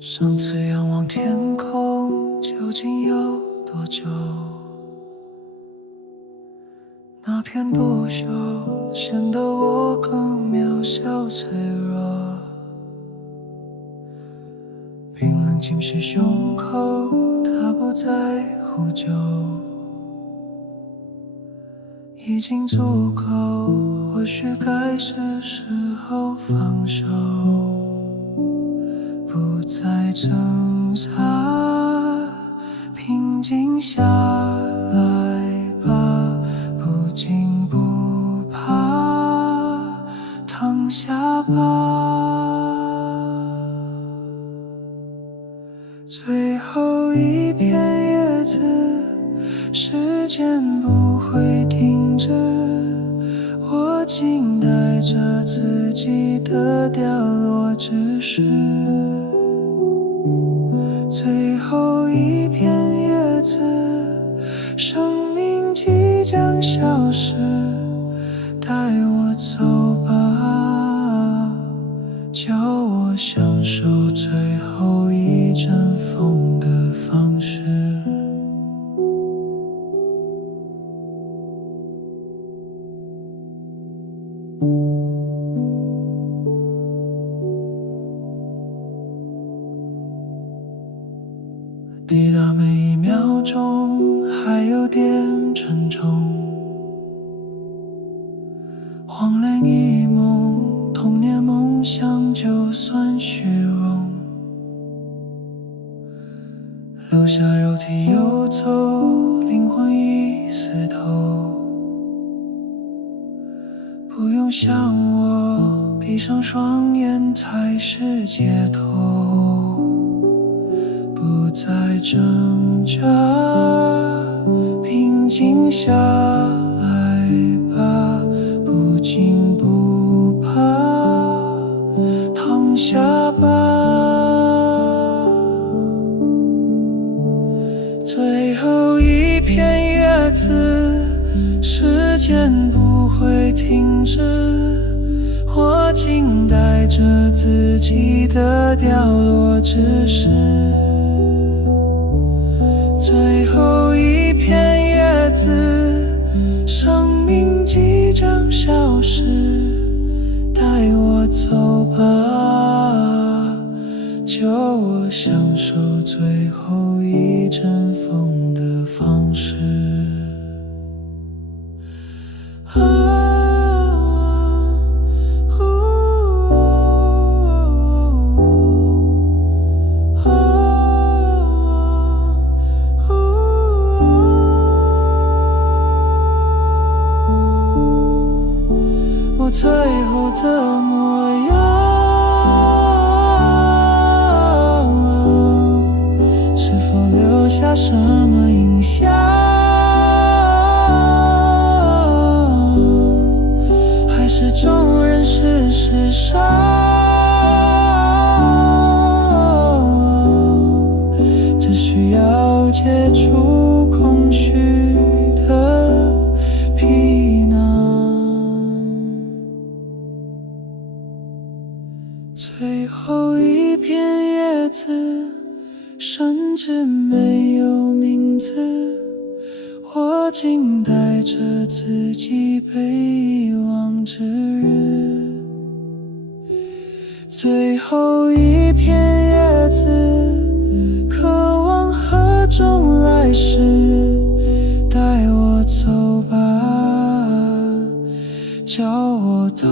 上次仰望天空，究竟有多久？那片不朽，显得我更渺小脆弱。冰冷侵蚀胸口，它不再呼救，已经足够。或许该是时候放手，不再挣扎，平静下来吧，不惊不怕，躺下吧。最后一片叶子，时间不会停止，我静待着自己的掉落指示。最后一片叶子，生命即将消失，带我走吧，教我享受最后一阵风的方式。抵达每一秒钟还有点沉重，荒凉一梦，童年梦想就算虚荣，留下肉体游走，灵魂已死透。不用想我，闭上双眼才是解脱，不再挣扎，平静下来吧，不惊不怕，躺下吧。最后一片叶子，时间不会停止，我静待着自己的掉落指示。最后一片叶子，生命即将消失，带我走吧，教我享受最后一阵风的方式。我最后的模样，是否留下什么印象？还是众人世事上，只需要解除空虚的皮囊。最后一片叶子，甚至没有名字，我静待着自己被遗忘之日。最后一片叶子，渴望何种来世，带我走吧，教我逃